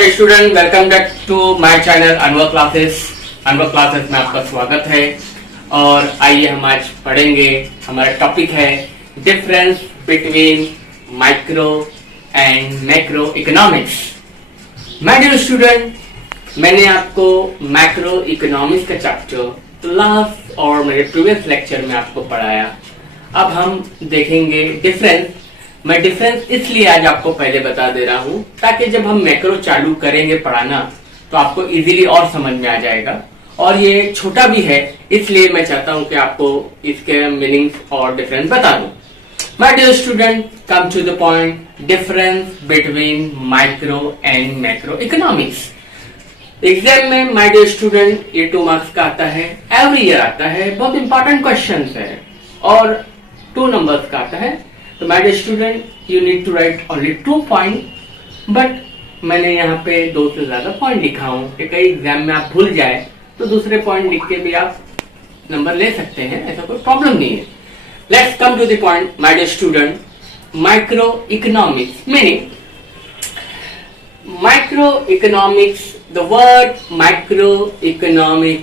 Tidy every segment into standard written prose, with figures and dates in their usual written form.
Dear student, welcome back to my channel Anwar classes. Anwar classes में आपका स्वागत है। और आइए हम आज पढ़ेंगे, हमारा टॉपिक है difference between micro and macro economics. My dear student, मैंने आपको मैक्रो इकोनॉमिक्स का चैप्टर लास्ट और मेरे प्रीवियस लेक्चर में आपको पढ़ाया। अब हम देखेंगे डिफरेंस। मैं डिफरेंस इसलिए आज आपको पहले बता दे रहा हूं ताकि जब हम मैक्रो चालू करेंगे पढ़ाना तो आपको इजीली और समझ में आ जाएगा। और ये छोटा भी है, इसलिए मैं चाहता हूं कि आपको इसके मीनिंग्स और डिफरेंस बता दूं। My dear student, come to the point, difference between micro and macro economics. Exam में माय डियर स्टूडेंट ये 2 मार्क्स का आता है, एवरी ईयर आता है, बहुत इंपॉर्टेंट क्वेश्चन है और 2 नंबर्स का आता है। तो my dear student, you need to write only 2 point, but मैंने यहाँ पे 2 से ज्यादा पॉइंट लिखा हूँ कि कई एग्जाम में आप भूल जाए तो दूसरे पॉइंट लिख के भी आप नंबर ले सकते हैं, ऐसा कोई प्रॉब्लम नहीं है। Let's come to the point my dear student. Micro economics meaning, micro economics, the word microeconomic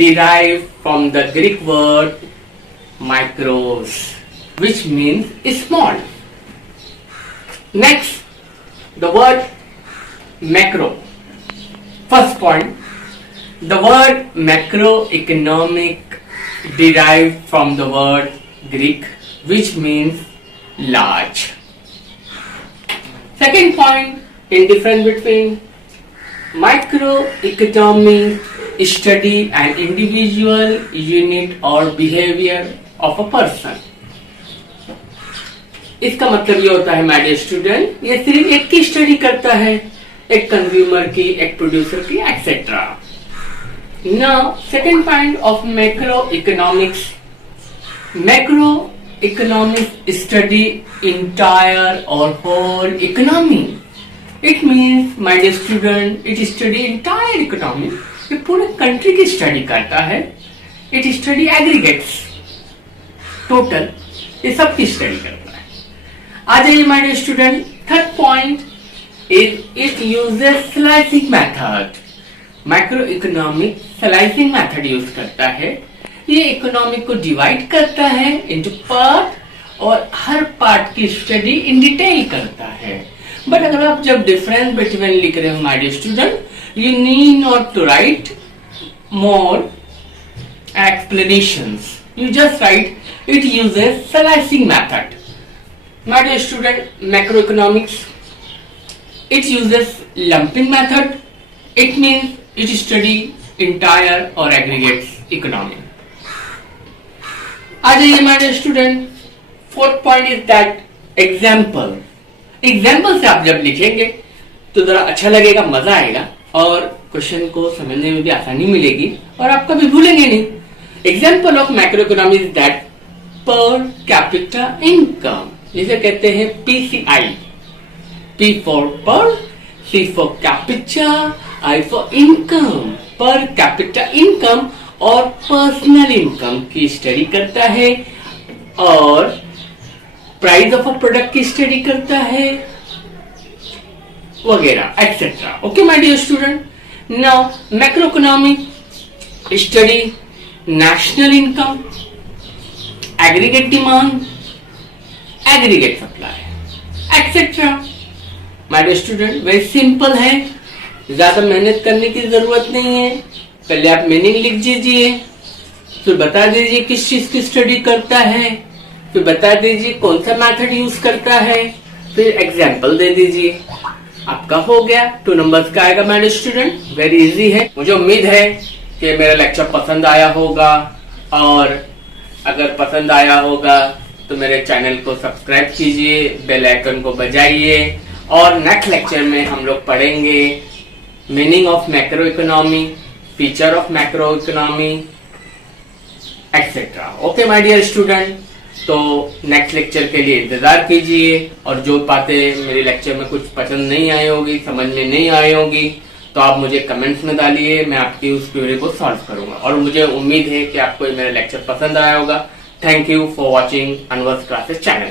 derived from the Greek word micros, which means small. Next, the word macro. First point, the word macroeconomic derived from the word Greek, which means large. Second point, in difference between microeconomic study an individual unit or behavior of a person. इसका मतलब ये होता है my dear student, ये सिर्फ एक की study करता है, एक कंज्यूमर की, एक प्रोड्यूसर की, etcetera. Now second point of macroeconomics. Macroeconomics study entire और whole economy. It means, my dear student, it study entire economy. ये पूरे कंट्री की स्टडी करता है। It study aggregates, total, ये सब की स्टडी करता है। आ जाइए my dear student, third point is it uses slicing method. Micro economic slicing method use करता है। ये इकोनॉमी को डिवाइड करता है इनटू पार्ट और हर पार्ट की स्टडी इन डिटेल करता है। बट अगर आप जब डिफरेंस बिटवीन लिख रहे हो my dear student, you need not to write more explanations, you just write it uses slicing method. My dear student, macro economics it uses lumping method. It means it study entire और aggregates economy. आ जाइए my dear student, fourth point is that example. Example से आप जब लिखेंगे तो जरा अच्छा लगेगा, मजा आएगा और क्वेश्चन को समझने में भी आसानी मिलेगी और आप कभी भूलेंगे नहीं। Example of macro economy is that per capita income, जिसे कहते हैं PCI। P for per, C for capita, I for income. Per capita income और पर्सनल इनकम की स्टडी करता है और प्राइस ऑफ अ प्रोडक्ट की स्टडी करता है वगैरह etcetera. Okay my dear student, now macro economic study national income, aggregate demand, aggregate supply etcetera. My dear student, very simple है, ज्यादा मेहनत करने की जरूरत नहीं है। पहले आप मीनिंग लिख दीजिए, फिर बता दीजिए किस चीज की स्टडी करता है, फिर बता दीजिए कौन सा मेथड यूज करता है, फिर एग्जाम्पल दे दीजिए, आपका हो गया। 2 नंबर्स का आएगा my dear student, very easy है। मुझे उम्मीद है कि मेरा लेक्चर पसंद आया होगा और अगर पसंद आया होगा तो मेरे चैनल को सब्सक्राइब कीजिए, बेल आइकन को बजाइए और नेक्स्ट लेक्चर में हम लोग पढ़ेंगे meaning of macro economy, feature of macro economy etcetera. Okay my dear student, तो नेक्स्ट लेक्चर के लिए इंतजार कीजिए और जो बातें मेरे लेक्चर में कुछ पसंद नहीं आई होगी, समझ में नहीं आई होगी, तो आप मुझे कमेंट्स में डालिए, मैं आपकी उस क्वेरी को सॉल्व करूंगा। और मुझे उम्मीद है कि आपको मेरा लेक्चर पसंद आया होगा। Thank you for watching Anwar's classes channel.